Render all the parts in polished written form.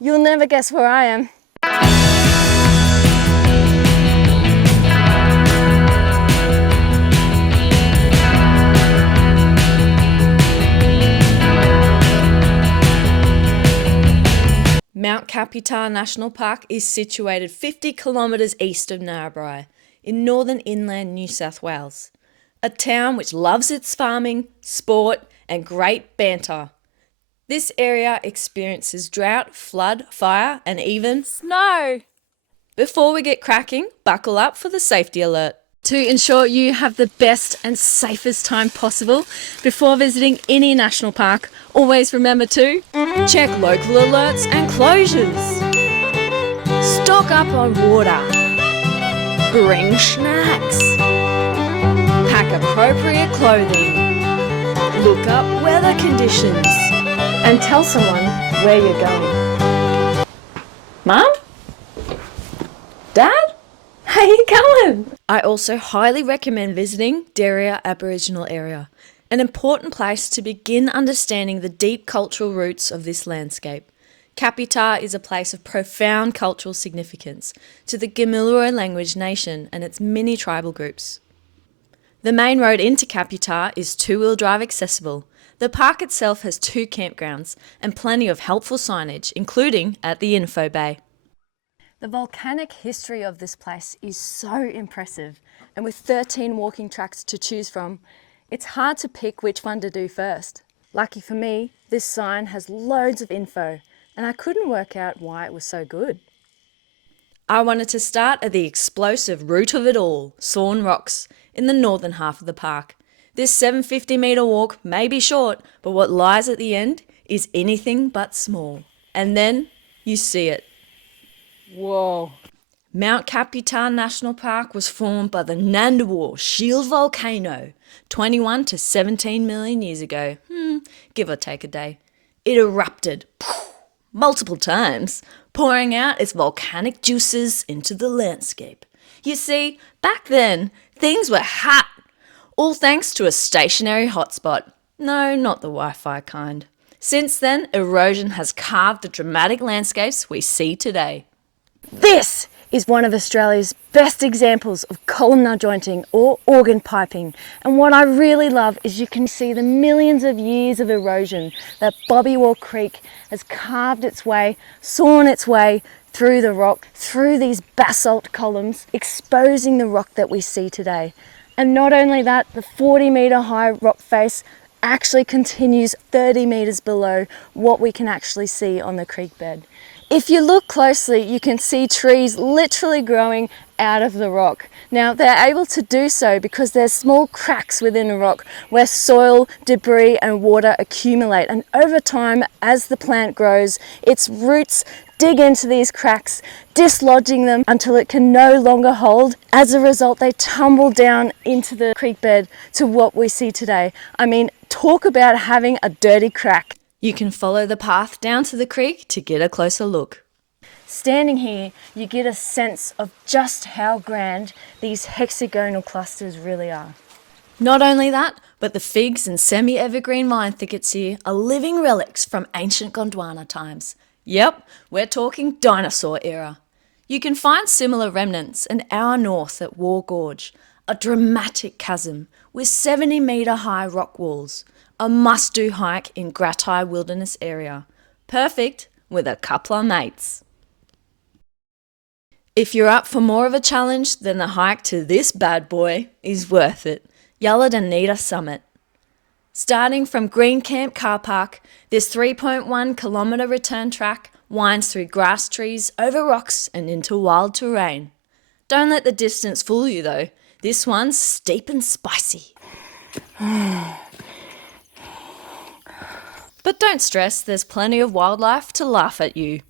You'll never guess where I am. Mount Kaputar National Park is situated 50 kilometres east of Narrabri, in northern inland New South Wales. A town which loves its farming, sport and great banter. This area experiences drought, flood, fire and even snow. Before we get cracking, buckle up for the safety alert. To ensure you have the best and safest time possible before visiting any national park, always remember to check local alerts and closures. Stock up on water. Bring snacks. Pack appropriate clothing. Look up weather conditions. And tell someone where you're going. Mum? Dad? How you going? I also highly recommend visiting Deria Aboriginal area, an important place to begin understanding the deep cultural roots of this landscape. Kaputar is a place of profound cultural significance to the Gamilaroi language nation and its many tribal groups. The main road into Kaputar is two-wheel drive accessible. The park itself has 2 campgrounds and plenty of helpful signage, including at the info bay. The volcanic history of this place is so impressive, and with 13 walking tracks to choose from, it's hard to pick which one to do first. Lucky for me, this sign has loads of info, and I couldn't work out why it was so good. I wanted to start at the explosive root of it all, Sawn Rocks, in the northern half of the park. This 750 metre walk may be short, but what lies at the end is anything but small. And then you see it. Whoa. Mount Kaputar National Park was formed by the Nandewar Shield volcano 21 to 17 million years ago, give or take a day. It erupted multiple times, pouring out its volcanic juices into the landscape. You see, back then, things were hot, all thanks to a stationary hotspot. No, not the Wi-Fi kind. Since then, erosion has carved the dramatic landscapes we see today. This is one of Australia's best examples of columnar jointing or organ piping, and what I really love is you can see the millions of years of erosion that Bobbywall Creek has carved its way, sawn its way through the rock, through these basalt columns, exposing the rock that we see today. And not only that, the 40-metre high rock face actually continues 30 metres below what we can actually see on the creek bed. If you look closely, you can see trees literally growing out of the rock. Now, they're able to do so because there's small cracks within the rock where soil, debris and water accumulate. And over time, as the plant grows, its roots dig into these cracks, dislodging them until it can no longer hold. As a result, they tumble down into the creek bed to what we see today. I mean, talk about having a dirty crack. You can follow the path down to the creek to get a closer look. Standing here, you get a sense of just how grand these hexagonal clusters really are. Not only that, but the figs and semi-evergreen vine thickets here are living relics from ancient Gondwana times. Yep, we're talking dinosaur era. You can find similar remnants an hour north at War Gorge, a dramatic chasm with 70-metre high rock walls. A must-do hike in Gratai Wilderness area. Perfect with a couple of mates. If you're up for more of a challenge, then the hike to this bad boy is worth it. Yulludunida Summit. Starting from Green Camp Car Park, this 3.1 kilometre return track winds through grass trees, over rocks and into wild terrain. Don't let the distance fool you though. This one's steep and spicy. But don't stress, there's plenty of wildlife to laugh at you.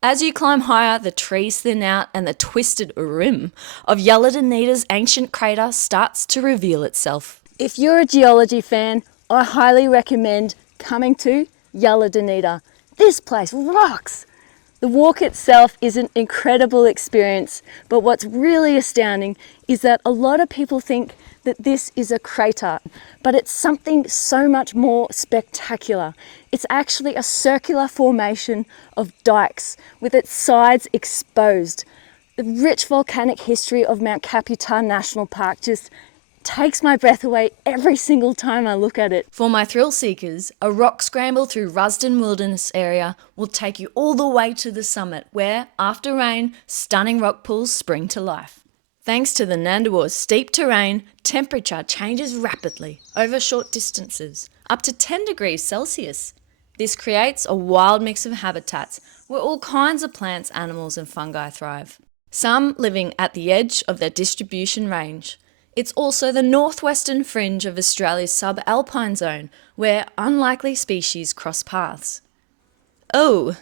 As you climb higher, the trees thin out and the twisted rim of Yulludunida's ancient crater starts to reveal itself. If you're a geology fan, I highly recommend coming to Yulludunida. This place rocks! The walk itself is an incredible experience, but what's really astounding is that a lot of people think that this is a crater, but it's something so much more spectacular. It's actually a circular formation of dikes with its sides exposed. The rich volcanic history of Mount Kaputar National Park just takes my breath away every single time I look at it. For my thrill seekers, a rock scramble through Rusden Wilderness area will take you all the way to the summit where, after rain, stunning rock pools spring to life. Thanks to the Nandewar's steep terrain, temperature changes rapidly over short distances, up to 10 degrees Celsius. This creates a wild mix of habitats where all kinds of plants, animals and fungi thrive, some living at the edge of their distribution range. It's also the northwestern fringe of Australia's subalpine zone, where unlikely species cross paths. Oh,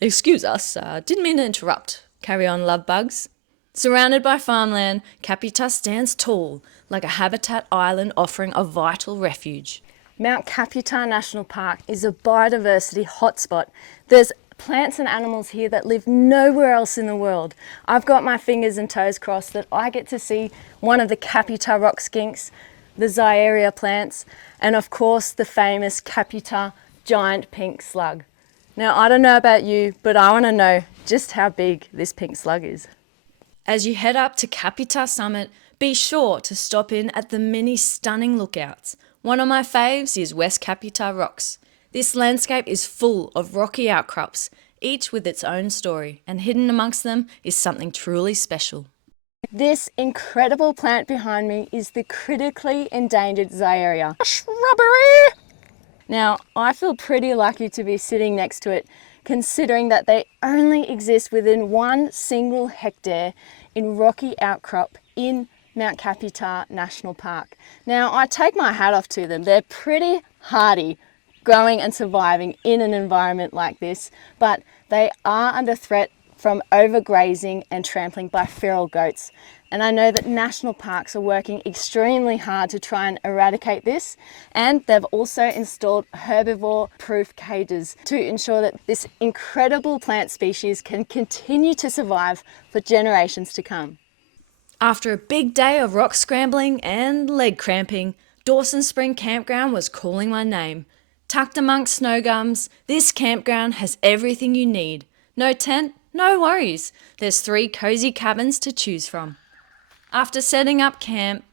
excuse us, didn't mean to interrupt. Carry on, love bugs. Surrounded by farmland, Kaputar stands tall, like a habitat island offering a vital refuge. Mount Kaputar National Park is a biodiversity hotspot. There's plants and animals here that live nowhere else in the world. I've got my fingers and toes crossed that I get to see one of the Kaputar rock skinks, the Xyarea plants, and of course the famous Kaputar giant pink slug. Now I don't know about you, but I want to know just how big this pink slug is. As you head up to Kaputar Summit, be sure to stop in at the many stunning lookouts. One of my faves is West Kaputar Rocks. This landscape is full of rocky outcrops, each with its own story, and hidden amongst them is something truly special. This incredible plant behind me is the critically endangered Xyarea shrubbery. Now, I feel pretty lucky to be sitting next to it, considering that they only exist within one single hectare in rocky outcrop in Mount Kaputar National Park. Now, I take my hat off to them. They're pretty hardy, growing and surviving in an environment like this, but they are under threat from overgrazing and trampling by feral goats. And I know that national parks are working extremely hard to try and eradicate this, and they've also installed herbivore-proof cages to ensure that this incredible plant species can continue to survive for generations to come. After a big day of rock scrambling and leg cramping, Dawson Spring Campground was calling my name. Tucked amongst snow gums, this campground has everything you need. No tent, no worries. There's 3 cozy cabins to choose from. After setting up camp,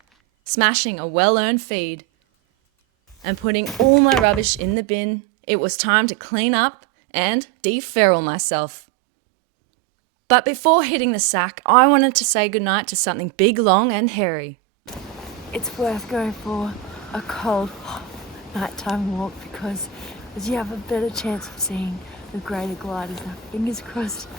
smashing a well-earned feed, and putting all my rubbish in the bin, it was time to clean up and de-feral myself. But before hitting the sack, I wanted to say goodnight to something big, long and hairy. It's worth going for a cold nighttime walk because you have a better chance of seeing the greater gliders. Now, fingers crossed.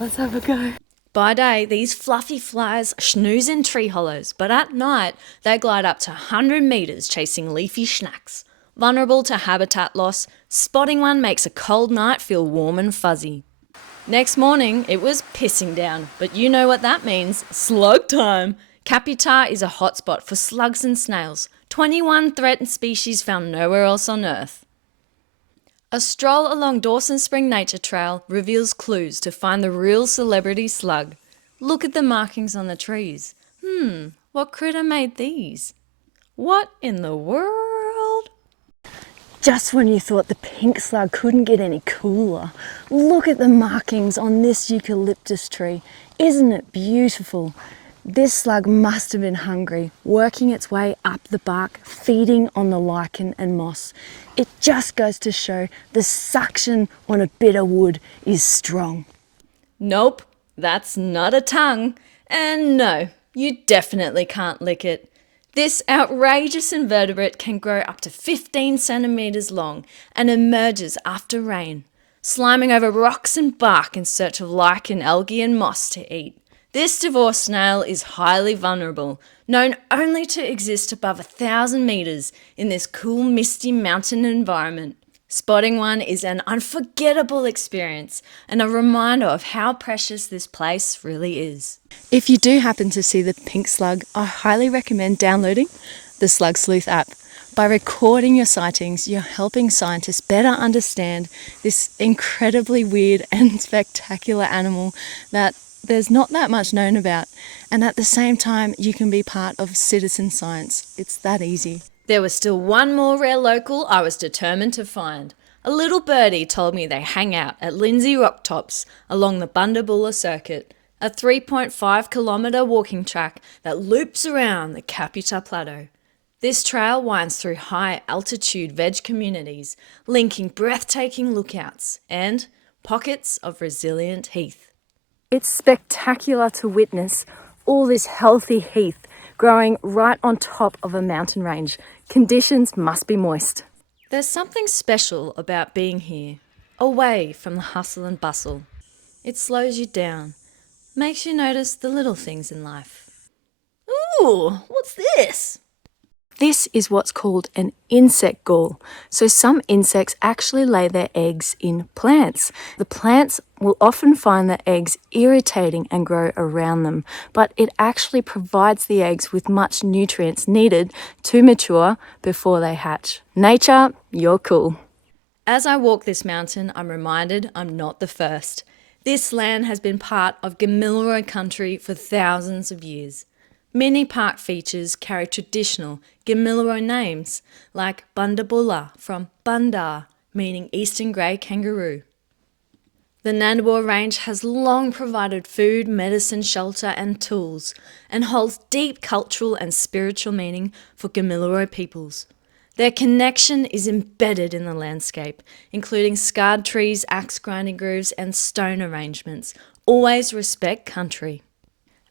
Let's have a go. By day, these fluffy flies snooze in tree hollows, but at night, they glide up to 100 metres chasing leafy snacks. Vulnerable to habitat loss, spotting one makes a cold night feel warm and fuzzy. Next morning, it was pissing down, but you know what that means, slug time. Kaputar is a hotspot for slugs and snails, 21 threatened species found nowhere else on Earth. A stroll along Dawson Spring Nature Trail reveals clues to find the real celebrity slug. Look at the markings on the trees. What critter made these? What in the world? Just when you thought the pink slug couldn't get any cooler, look at the markings on this eucalyptus tree. Isn't it beautiful? This slug must have been hungry, working its way up the bark, feeding on the lichen and moss. It just goes to show the suction on a bit of wood is strong. Nope, that's not a tongue. And no, you definitely can't lick it. This outrageous invertebrate can grow up to 15 centimetres long and emerges after rain, sliming over rocks and bark in search of lichen, algae and moss to eat. This divorced snail is highly vulnerable, known only to exist above 1,000 metres in this cool, misty mountain environment. Spotting one is an unforgettable experience and a reminder of how precious this place really is. If you do happen to see the pink slug, I highly recommend downloading the Slug Sleuth app. By recording your sightings, you're helping scientists better understand this incredibly weird and spectacular animal that there's not that much known about, and at the same time you can be part of citizen science. It's that easy. There was still one more rare local I was determined to find. A little birdie told me they hang out at Lindsay Rock Tops along the Bundabulla Circuit, a 3.5 kilometre walking track that loops around the Kaputar Plateau. This trail winds through high altitude veg communities, linking breathtaking lookouts and pockets of resilient heath. It's spectacular to witness all this healthy heath growing right on top of a mountain range. Conditions must be moist. There's something special about being here, away from the hustle and bustle. It slows you down, makes you notice the little things in life. Ooh, what's this? This is what's called an insect gall. So some insects actually lay their eggs in plants. The plants will often find the eggs irritating and grow around them, but it actually provides the eggs with much nutrients needed to mature before they hatch. Nature, you're cool. As I walk this mountain, I'm reminded I'm not the first. This land has been part of Gamilaroi Country for thousands of years. Many park features carry traditional Gamilaroi names, like Bundabulla from Bundar, meaning eastern grey kangaroo. The Nandewar Range has long provided food, medicine, shelter and tools, and holds deep cultural and spiritual meaning for Gamilaroi peoples. Their connection is embedded in the landscape, including scarred trees, axe grinding grooves and stone arrangements. Always respect country.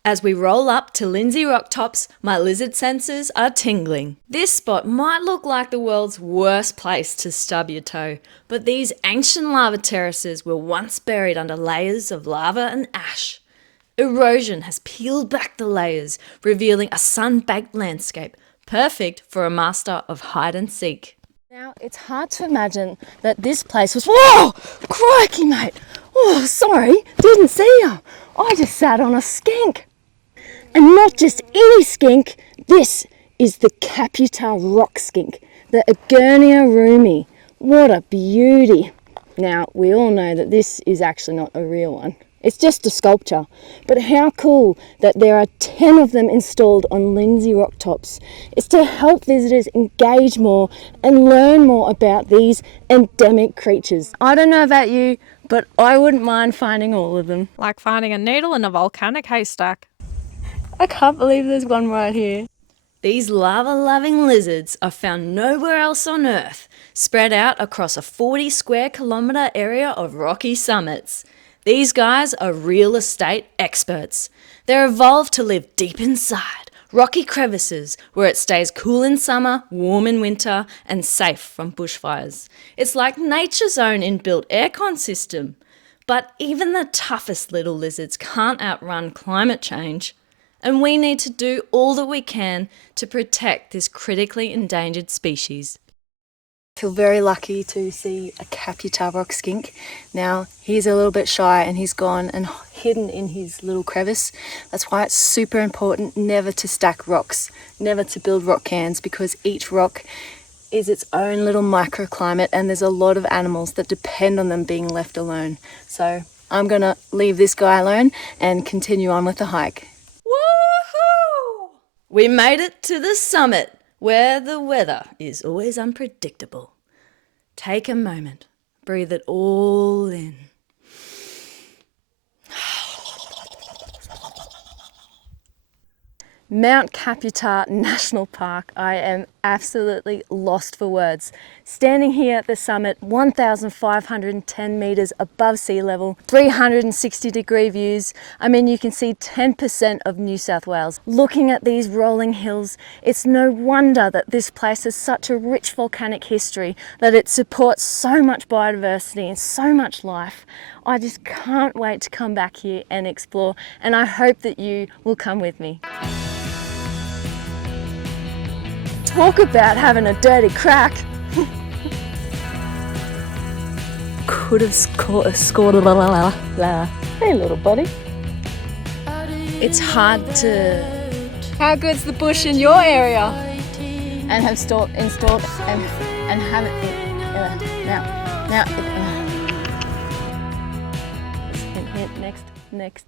As we roll up to Lindsay Rock Tops, my lizard senses are tingling. This spot might look like the world's worst place to stub your toe, but these ancient lava terraces were once buried under layers of lava and ash. Erosion has peeled back the layers, revealing a sun-baked landscape, perfect for a master of hide and seek. Now, it's hard to imagine that this place was... Whoa! Crikey, mate! Oh, sorry, didn't see you. I just sat on a skink. And not just any skink, this is the Kaputar rock skink, the Agurnia rumi. What a beauty. Now, we all know that this is actually not a real one. It's just a sculpture. But how cool that there are 10 of them installed on Lindsay Rock Tops. It's to help visitors engage more and learn more about these endemic creatures. I don't know about you, but I wouldn't mind finding all of them. Like finding a needle in a volcanic haystack. I can't believe there's one right here. These lava-loving lizards are found nowhere else on Earth, spread out across a 40 square kilometre area of rocky summits. These guys are real estate experts. They're evolved to live deep inside rocky crevices where it stays cool in summer, warm in winter, and safe from bushfires. It's like nature's own inbuilt aircon system. But even the toughest little lizards can't outrun climate change. And we need to do all that we can to protect this critically endangered species. I feel very lucky to see a Kaputar rock skink. Now, he's a little bit shy and he's gone and hidden in his little crevice. That's why it's super important never to stack rocks, never to build rock cairns, because each rock is its own little microclimate and there's a lot of animals that depend on them being left alone. So I'm going to leave this guy alone and continue on with the hike. Woohoo! We made it to the summit, where the weather is always unpredictable. Take a moment, breathe it all in. Mount Kaputar National Park. I am absolutely lost for words. Standing here at the summit, 1,510 metres above sea level, 360-degree views. I mean, you can see 10% of New South Wales. Looking at these rolling hills, it's no wonder that this place has such a rich volcanic history, that it supports so much biodiversity and so much life. I just can't wait to come back here and explore, and I hope that you will come with me. Talk about having a dirty crack. Could have scored a la. Hey little buddy. It's hard to... How good's the bush in your area? And have installed and have it now. Hint, next.